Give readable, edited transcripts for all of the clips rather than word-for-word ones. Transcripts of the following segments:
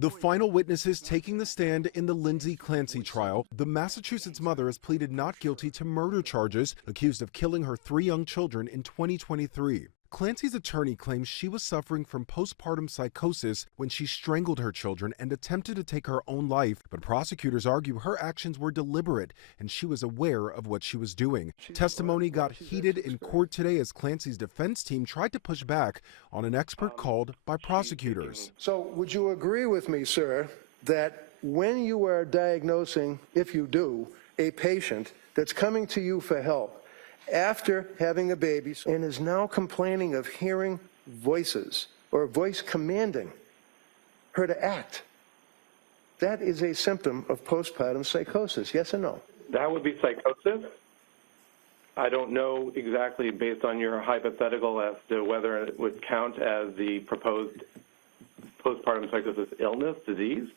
The final witnesses taking the stand in the Lindsay Clancy trial, the Massachusetts mother has pleaded not guilty to murder charges, accused of killing her 3 young children in 2023. Clancy's attorney claims she was suffering from postpartum psychosis when she strangled her children and attempted to take her own life, but prosecutors argue her actions were deliberate and she was aware of what she was doing. Testimony got heated in court today as Clancy's defense team tried to push back on an expert called by prosecutors. So would you agree with me, sir, that when you are diagnosing, if you do, a patient that's coming to you for help, after having a baby and is now complaining of hearing voices or a voice commanding her to act, that is a symptom of postpartum psychosis, yes or no? That would be psychosis. I don't know exactly, based on your hypothetical, as to whether it would count as the proposed postpartum psychosis illness, disease,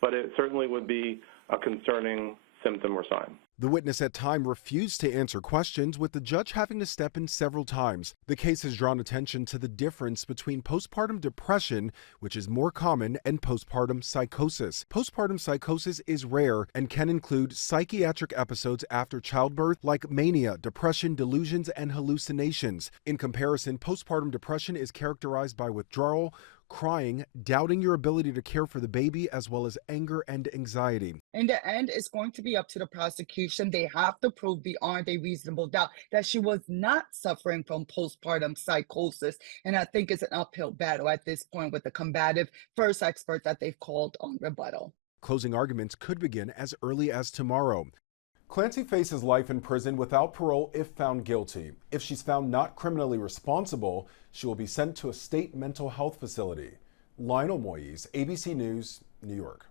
but it certainly would be a concerning symptom or sign. The witness at time refused to answer questions, with the judge having to step in several times. The case has drawn attention to the difference between postpartum depression, which is more common, and postpartum psychosis. Postpartum psychosis is rare and can include psychiatric episodes after childbirth like mania, depression, delusions, and hallucinations. In comparison, postpartum depression is characterized by withdrawal, crying, doubting your ability to care for the baby, as well as anger and anxiety. In the end, it's going to be up to the prosecution. They have to prove beyond a reasonable doubt that she was not suffering from postpartum psychosis. And I think it's an uphill battle at this point with the combative first expert that they've called on rebuttal. Closing arguments could begin as early as tomorrow. Clancy faces life in prison without parole if found guilty. If she's found not criminally responsible, she will be sent to a state mental health facility. Lionel Moyes, ABC News, New York.